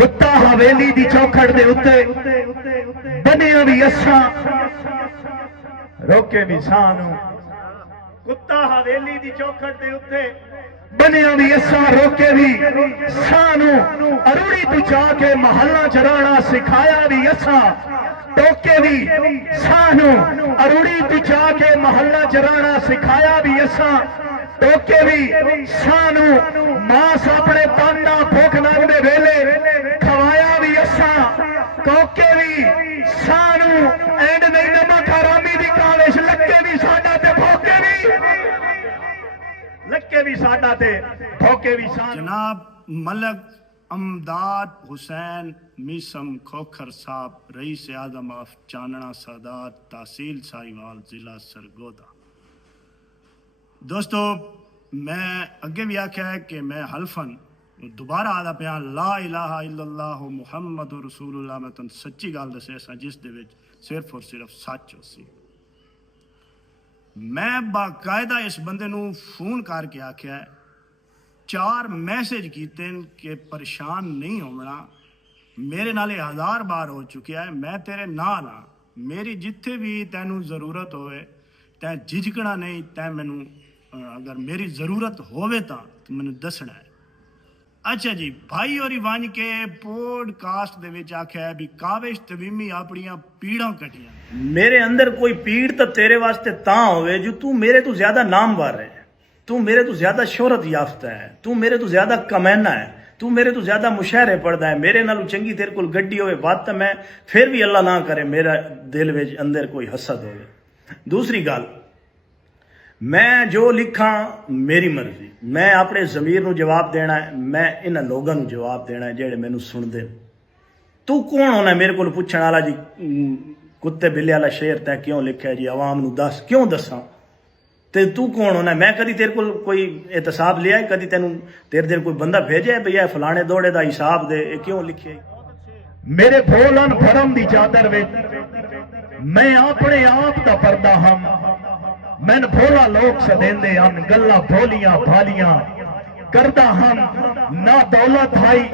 कुत्ता हवेली दी चौखट दे उत्ते बनिया भी असा रोके भी सानू कुत्ता हवेली दी चौखट दे उत्ते बनिया भी असा रोके भी सानू अरूड़ी तू जाके महल्ला चराना सिखाया भी असा टोके भी सानू अरूड़ी तू जाके महल्ला चराना सिखाया भी असा टोके भी सानू मास अपने तांडा भुख नंग दे वेले खवाया भी असा कोके भी सानू एंड नहीं नमक हरामी दी काविश लक्के भी साडा ते भोके भी लक्के भी साडा ते भोके भी सानू। जनाब मलक अमदाद हुसैन मीसम खोखर साहब rice Azam of Chanana Sadat तहसील साहिवाल जिला सरगोदा। दोस्तों मैं अगे भी आख्या है कि मैं हल्फन दोबारा आदा पिया ला इलाहा इल्लल्लाह मुहम्मद रसूलुल्लाह मैं तुम सच्ची गल दसे जिस दे विच सिर्फ और सिर्फ सच हो सी। मैं बाकायदा इस बंदे नू फोन करके आख्या है 4 मैसेज कीते कि परेशान नहीं होना मेरे नाले 1000 बार हो चुकिया है मैं तेरे नाल हाँ मेरी जिथे भी तैनू जरूरत होवे तै झिझकना नहीं तै मैनू अगर मेरी जरूरत होवे तो मैनू दसना है। अच्छा जी भाई और वन के पॉडकास्ट दे विच आख्या है भी काविश तवीमी अपनियां पीड़ां कटियां। मेरे अंदर कोई पीड़ तो तेरे वास्ते तां होवे जो तू मेरे तो ज्यादा नामवर है, तू मेरे तो ज्यादा शोहरत याफ्ता है, तू मेरे तो ज्यादा कमैना है, तू मेरे तो ज्यादा मुशायरे पढ़दा है, मेरे नालों चंगी तेरे कोल गड्डी होवे बात तो मैं फिर भी अल्लाह ना करे मेरा दिल विच अंदर कोई हसद होवे। दूसरी गल मैं जो लिखा मेरी मर्जी मैं अपने जमीर नू जवाब देना है मैं इन्हां लोगों नू जवाब देना है जेड़े मैनू सुनदे। तू कौन होना मेरे को पुछण वाला जी कुत्ते बिल्ले वाला शेर तै क्यों लिखा जी आवाम नू दस क्यों दसा ते तू कौन होना। मैं कदी तेरे को कोई एहतसाब लिया कदी तेनू तेरे दिल कोई बंदा भेजा है भैया फलाने दौड़े का हिसाब दे क्यों लिखे। मेरे भोलन भरम दी चादर विच मैं अपने आप दा पर्दा हम मैन भोला लोग सदेंदे हन गल्ला भोलियां भालियां करदा हम ना दौलत हाई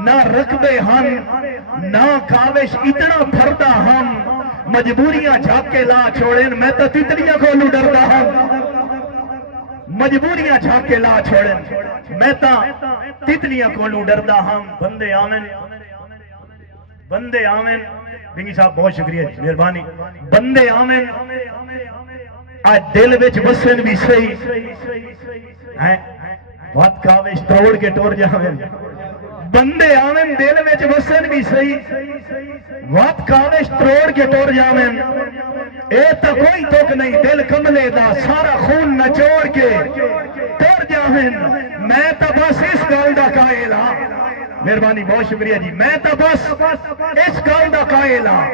ना रकबे हन ना काविश इतना फरदा हम मजबूरियां झाके ला छोड़ेन मैं तो तितलियां कोलू डरदा हम मजबूरियां झाके ला छोड़ेन मैं तो तितलियां कोलू डरदा हम। बंदे आवेन बिंगी साहब बहुत शुक्रिया मेहरबानी। बंदे आवेन आज दिल विच बसन भी सही है बहुत काविश तोड़ के टोर जावेन। बंदे आवेन दिल विच बसन भी सही बहुत काविश तोड़ के टोर जावेन। ए तो कोई तुक नहीं दिल कमले दा सारा खून नचोड़ के टोर जावेन। मैं तो बस इस गल दा कायल हाँ मेहरबानी बहुत शुक्रिया जी। मैं तो बस इस गल दा कायल हाँ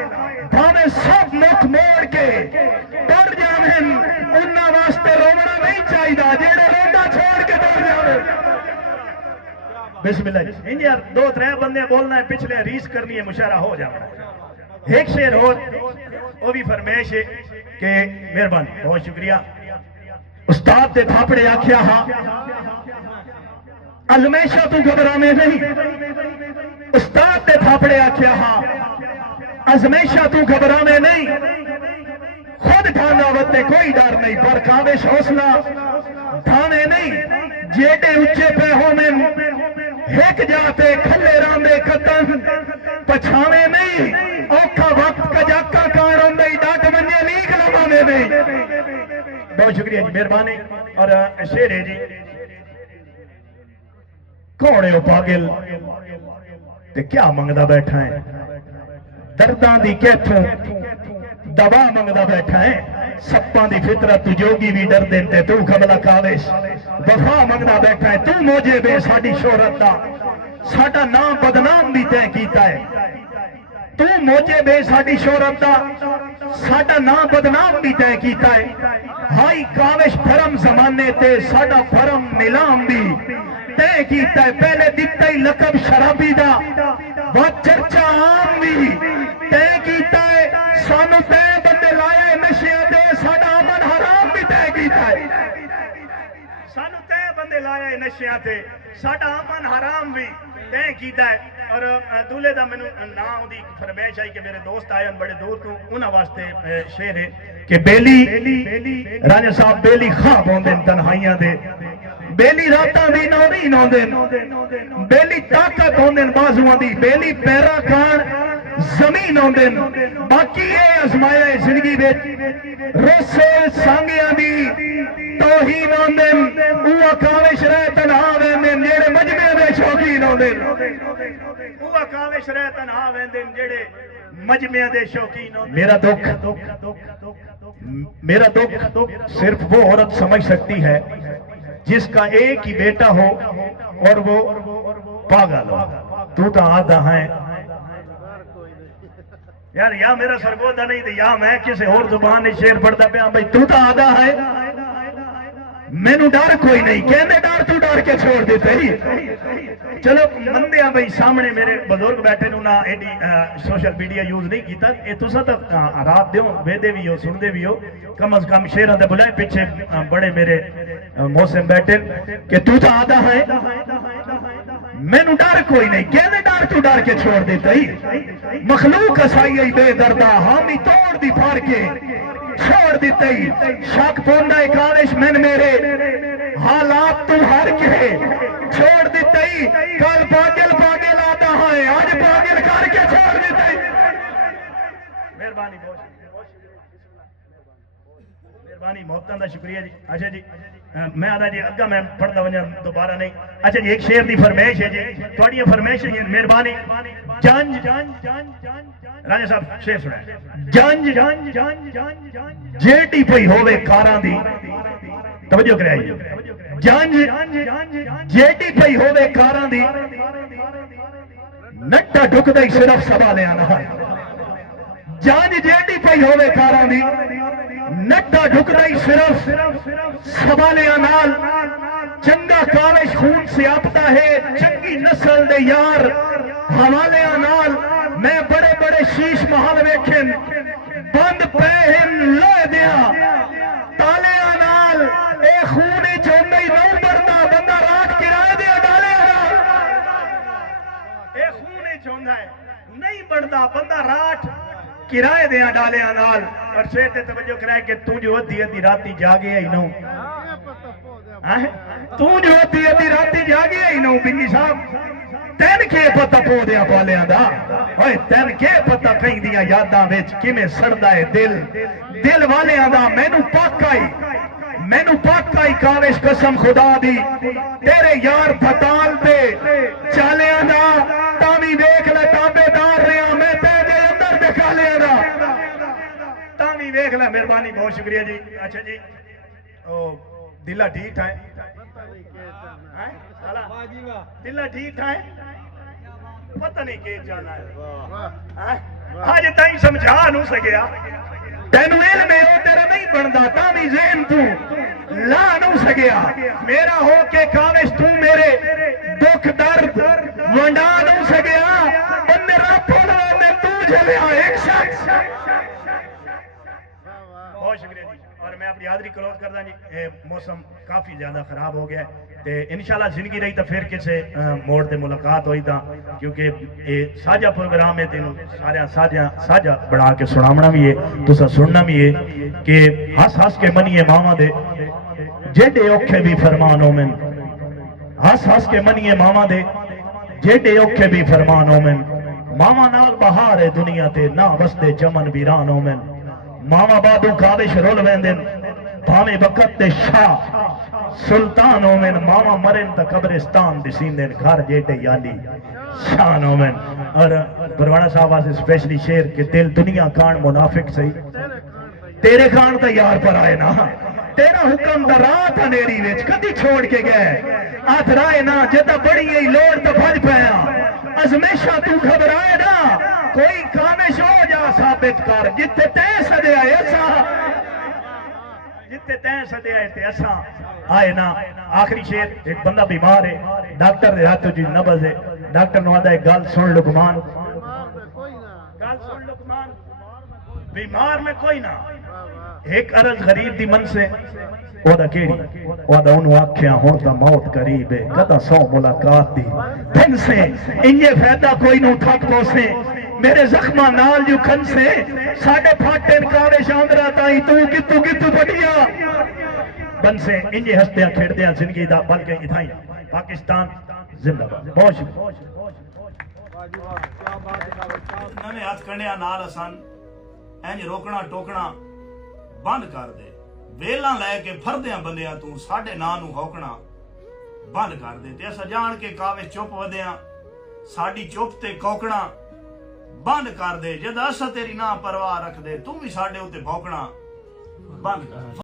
भावे सब मुख मोड़ के टुर जावेन उन्हां वास्ते रोवना नहीं चाहिए जेड़ा रोंदा छोड़ के टुर जावे। बिस्मिल्लाह इन यार 2-3 बंदे बोलना है पिछले रीस करनी है मुशायरा हो जाना। एक शेर हो वो भी फरमाइश है कि मेहरबानी बहुत शुक्रिया उस्ताद दे थापड़े आख्या हा अजमेशा तू घबराने नहीं। उस्ताद दे थापड़े आख्या हा अजमेशा तू घबराने नहीं खुद ठाना वत्ते कोई डर नहीं पर काविश हौसला ठाने नहीं। जेडे उच्चे पे हो में हिक जाते खले रांदे कतन पछावे नहीं औखा वक्त कजाका कान होंदे डाक मंजे लीक लवावे नहीं। बहुत शुक्रिया जी मेहरबानी। और शेर है जी कौन है पागल ते क्या मंगदा बैठा है दर्दां दी कैथों दवा मंगदा बैठा है सप्पां दी फितरत तू जोगी भी डर देते तू खबला काविश वफा मंगदा बैठा है। तू मोजे बे साडी शोहरत दा साडा नाम बदनाम भी तय कीता है। तू मोजे बे साडी शोहरत दा साडा नाम बदनाम भी तय कीता है। हाई काविश भरम जमाने ते साडा भरम नीलाम भी तय कीता है। पहले दिता ही लकब शराबी दा बहुत चर्चा आम भी तय कीता है। सानू तय बंदे लाया नशिया दे साडा अमन हराम भी तय कीता है। सानू तय बंदे लाया है नशियां ते साडा अमन हराम भी तय कीता है। और दूल्हे दा मैनू ना उदी फरमाइश आई कि मेरे दोस्त आए बड़े दूर तो उन्हां वास्ते शेर है कि बेली राजा साहब बेली खाब होंदे तन्हाइयां दे, बेली रातां दी नौरी नौंदे, बेली ताकत होंदे बाजुआं दी, बेली पैरा खान जमीन होंदे। बाकी ये आजमाया है जिंदगी विच रोसे सांगियां दी तौहीन होंदे, ऊ काविश रह तन्हा वेंदे जेड़े मजमे दे शौकीन होंदे, ऊ काविश रह तन्हा वेंदे जेड़े मजमे दे शौकीन होंदे। मेरा दुख सिर्फ वो औरत समझ सकती है जिसका एक ही बेटा हो और वो पागल हो। तू तो आधा है यार, या मेरा सरगोदा नहीं थी या मैं किसी और जुबान ने शेर पढ़ता पाया भाई तू तो आधा है, मैनू डर कोई नहीं, कहने डर तू डर के छोड़ देते ही। चलो मंदे भाई सामने मेरे बुजुर्ग बैठे ना एडी सोशल मीडिया यूज नहीं किया, ये तुसा तो रात दो वेदे भी हो सुनते भी हो, कम अज कम शेर दे बुलाए पीछे बड़े मेरे मौसम बैठे कि तू तो आधा है, मैनू डर कोई नहीं, कहने डर तू डर के छोड़ देता ही। मखलूक असाई बेदर्दा हामी तोड़ दी फाड़ के छोड़ देते ही। शक पोंदा काविश मैन मेरे हालात तू हर के छोड़ देते ही। कल पागल पागल आता है आज पागल करके छोड़ देते ही। मेहरबानी मेहरबानी मोहब्बत का शुक्रिया जी। अच्छा जी मैं आदा जी अग्गा मैं पढ़ता वजा दोबारा नहीं। अच्छा जी एक शेर की फरमाइश है जी, थोड़ी फरमाइश है मेहरबानी। जंज राजा साहब शेर सुना। जंज जेटी पई होवे कारां दी, तवज्जो कराई। जंज जेटी पई होवे कारां दी, नट्टा ढुकदा ही सिर्फ सवालियां नाल। जंज जेटी पई होवे कारां दी, नट्टा ढुकदा ही सिर्फ सवालियां नाल। चंगा काविश खून से आपता है, चंगी नस्ल दे यार हवालियां नाल। मैं बड़े बड़े शीश महल वेखे बंद पे ला दिया तालियां नाल। ए खून चौंदा ही नौ मरदा बंदा रात किराए दे डालियां नाल। ए खून चौंदा है नहीं बढ़दा बंदा रात किराए दे डालियां नाल। और शेर ते तवज्जो कराए कि तू जो अद्धी अद्धी राती जागे आई नो, तू जो अद्धी अद्धी राती जागे आई नो बिन्नी साहब तेन के पता पौधिया पालिया दा, ओए तेन के पता कई दियां यादां विच किवें सड़दा है दिल, दिल वालियां दा। मैनू पाकाई काविश कसम खुदा दी, तेरे यार फताल दे चालियां दा। तावी वेख ले ताबेदार रहा मैं तेरे अंदर दिखा लिया दा, तावी वेख ले। मेहरबानी बहुत शुक्रिया जी। अच्छा जी ओ दिला ठीक है, दिला ठीक है, पता नहीं के जाना है आज ताई समझा नू सकिया। तेनू इल्म है तेरा नहीं बनता तावी ज़हन तू ला नू सकिया। मेरा हो के काविश तू मेरे दुख दर्द वंडा नू सकिया। बंदे रापोड़ में तू झलिया एक शख्स। बहुत शुक्रिया जी। और मैं अपनी हाजरी क्लोज करदा जी। मौसम काफी ज्यादा खराब हो गया ते इंशाल्लाह जिंदगी रही तो फिर किसी मोड़ ते मुलाकात हुई था, क्योंकि ये साझा प्रोग्राम है तेन सारे साझा बना के सुनावना भी है तुसा सुनना भी है कि हस हस के मनिए मावा दे जेडे औखे भी फरमान होमन। हस हस के मनिए मावा दे जेडे औखे भी फरमान होमन। मावा नाल बहार है दुनिया ते ना वसते चमन वीरान होमन। मावा बादू काविश रुल वेंदे भावे वक़्त ते शाह सुल्तान होमन। मावा मरन त कब्रिस्तान दिसींदे घर जेडे याली शान होमन। और बरवाड़ा साहब वास्ते स्पेशली शेर के दिल दुनिया कान मुनाफिक सही तेरे खान तो यार पर आए ना। तेरा हुक्म दा रात अनेरी विच कदी छोड़ के गए हाथ राए ना। जेदा बड़ी ही लोड़ तो भज पाया अजमेशा तू घबराए ना। कोई कामिश हो जा साबित कर जिथे तैं सदया ऐसा, जिथे तैं सदया ते असा आए ना। आखिरी शेर एक बंदा बीमार है डॉक्टर दे हाथों जी नबज है। डॉक्टर नु आंदा है गल सुन लुकमान, गल सुन लुकमान, बीमार में कोई ना एक अरज गरीब दी मन से ओदा केड़ी ओदा उन्हों आख्या हुण दा मौत करीब है कदा सौ मुलाकात दी दिन से इंजे फायदा कोई नू थक पोसे मेरे जख्मा नाल जो खन से साडे फाटे कावे शांदरा ताई तू कितू कितू बढ़िया बन से इंजे हंसदे खेड़दे जिंदगी दा बन के इथाई पाकिस्तान जिंदाबाद। बहुत शुक्रिया। नवे हाथ कंडिया नाल असन इंज रोकना टोकना बंद कर दे वेला लैके फरदिया बंदिया तू साडे नां नू होकना बंद कर दे ते असा जान के कावे चुप वदिया साडी चुप ते कोकना बंद कर दे जद असा तेरी ना परवाह रख दे तू भी साडे उत्ते भौंकना बंद कर।